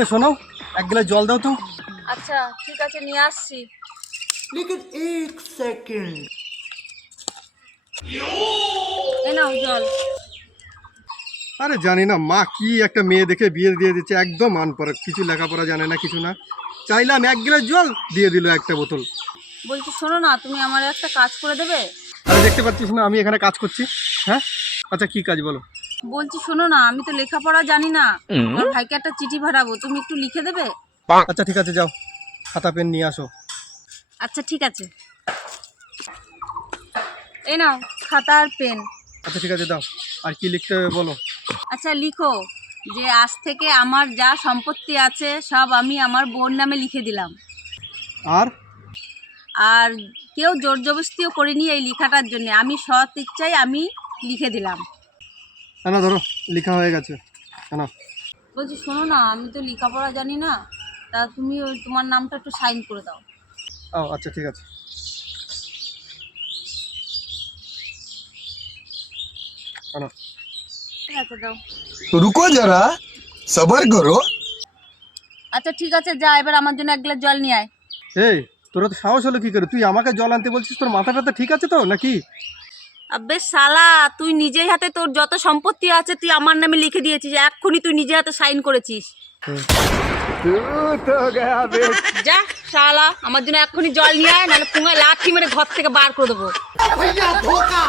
এ শোনো, এক গ্লাস জল দাও তো। আচ্ছা ঠিক আছে, নিয়ে আসছি। लेकिन एक सेकंड। এ নাও জল। আরে জানি না মা কি একটা মেয়ে দেখে বিয়ে দিয়ে দিচ্ছে, একদম আনপড়া, কিছু লেখাপড়া জানে না, কিছু না। চাইলাম এক গ্লাস জল, দিয়ে দিল একটা বোতল। বলছি শোনো না, তুমি আমার একটা কাজ করে দেবে? আরে দেখতে পাচ্ছিস না আমি এখানে কাজ করছি? হ্যাঁ, আচ্ছা কি কাজ বলো। বলছি শোনো না, আমি তো লেখাপড়া জানি না, আমার ভাইকে একটা চিঠি পাঠাবো, তুমি একটু লিখে দেবে? আচ্ছা ঠিক আছে, যাও খাতা পেন নিয়ে আসো। আচ্ছা ঠিক আছে, এই নাও খাতা আর পেন। আচ্ছা ঠিক আছে, দাও। আর কি লিখতে হবে বলো। আচ্ছা লিখো যে আজ থেকে আমার যা সম্পত্তি আছে সব আমি আমার বোন নামে লিখে দিলাম। আর আর কেউ জোর জবরদস্তিও করিনি এই লেখাটার জন্য, আমি সৎ ইচ্ছায় আমি লিখে দিলাম। না ধরো, লেখা হয়ে গেছে। না বলছি শোনো না, আমি তো লেখাপড়া জানি না, তা তুমি ওই তোমার নামটা একটু সাইন করে দাও। ও আচ্ছা ঠিক আছে। না ঠিক আছে দাও। तो रुको जरा सबर करो। আচ্ছা ঠিক আছে, যা এবার আমার জন্য এক গ্লাস জল নিয়ে আয়। এই, তোরা তো সাহস হলো কি করে, তুই আমাকে জল আনতে বলছিস? তোর মাথা টাথা ঠিক আছে তো নাকি? আবে শালা, তুই নিজের হাতে তোর যত সম্পত্তি আছে তুই আমার নামে লিখে দিয়েছিস, এক্ষুনি তুই নিজের হাতে সাইন করেছিস। যা শালা, আমার জন্য এক্ষুনি জল নিয়ে আয়, নাহলে পুঙ্গায় লাথি মেরে ঘর থেকে বার করে দেবো। भैया धोखा।